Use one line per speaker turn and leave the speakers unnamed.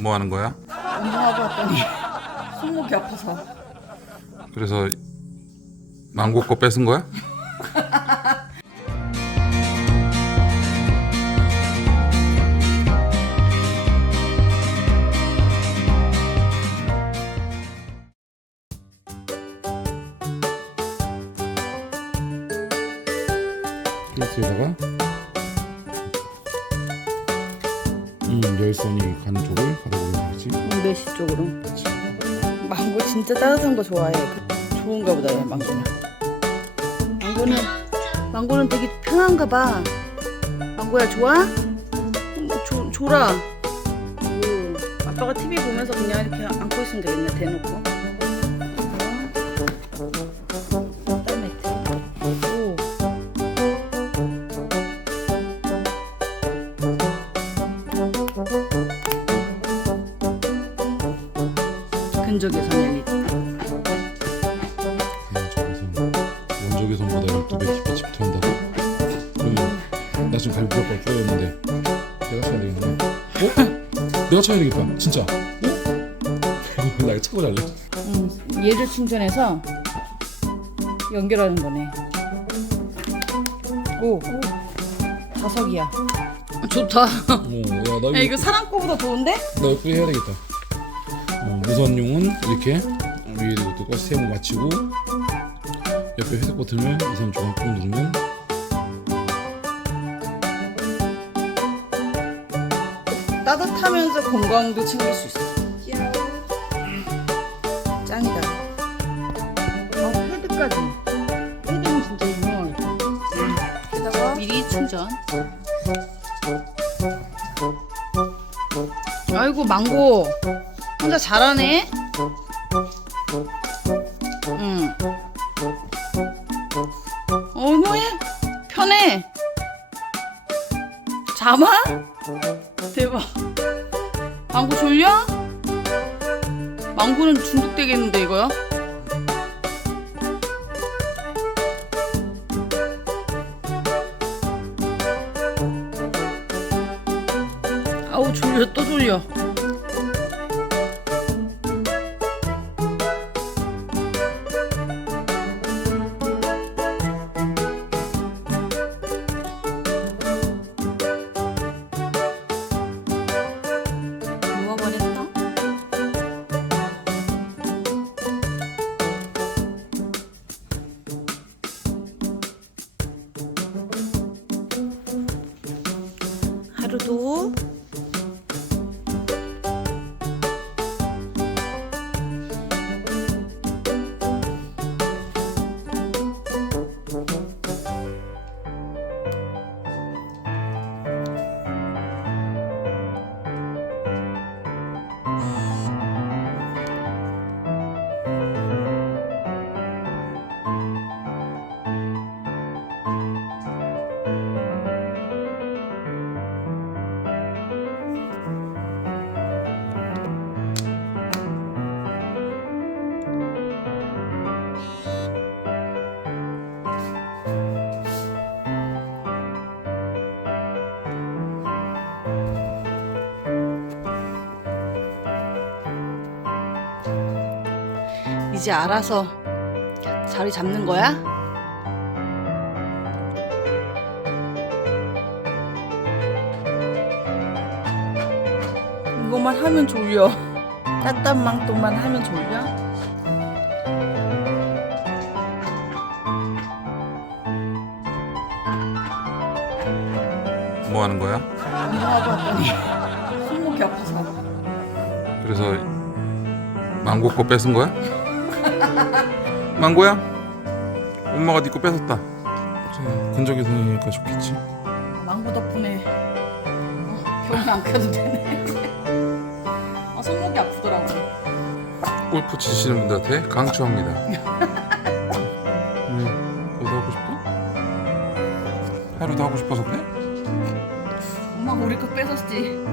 뭐 하는 거야?
운동하고 왔더니 손목이 아파서
그래서 망고 거 뺏은 거야? 케이스에다가 이 열선이 가는 쪽을 받아보려는 거지.
메시 쪽으로? 망고 진짜 따뜻한 거 좋아해. 그- 좋은가 보다 얘 망고는. 망고는 망고는 되게 편한가 봐. 망고야 좋아? 음, 조, 줘라 오, 아빠가 TV 보면서 그냥 이렇게 안고 있으면 되겠네 대놓고 근적에서 열리
원적외선 원적외선보다 12배 깊이 집토한다고? 그러면 나 지금 갈비뼈가 부러졌는데 내가 쳐야 되겠네 어? 내가 쳐야 되겠다 진짜 어? 이거 나 이거 차고 잘래
음, 얘를 충전해서 연결하는 거네. 오, 자석이야. 좋다.
어 야나
야, 이거 사람 거보다 좋은데?
나 예쁘게 해야 되겠다 어, 무선용은 이렇게 위에 이것도 세모 맞추고 옆에 회색 버튼을 2, 3초간 꾹 누르면
따뜻하면서 건강도 챙길 수 있어. 짱이다. 어, 패드까지. 패드는 진짜 유명하겠다. 게다가 미리 충전. 아이고 망고 혼자 잘하네. 응. 어머해 편해. 잠아? 대박. 망고 졸려? 망고는 중독되겠는데 이거요? 아우 졸려 또 졸려. 하루도 이제 알아서 자리 잡는 거야? 이거만 하면 졸려. 따뜻망동만 하면 졸려?
뭐 하는 거야?
손목이 아파서.
그래서 망고 거 뺏은 거야? 망고야? 엄마가 네거 뺏었다 근적외선이니까 좋겠지
망고 덕분에 어, 병원 안 가도 되네. 아, 손목이 아프더라고.
골프 치시는 분들한테 강추합니다 음, 너도 하고 싶어? 하루도 하고 싶어서 그래?
엄마가 우리 거 뺏었지.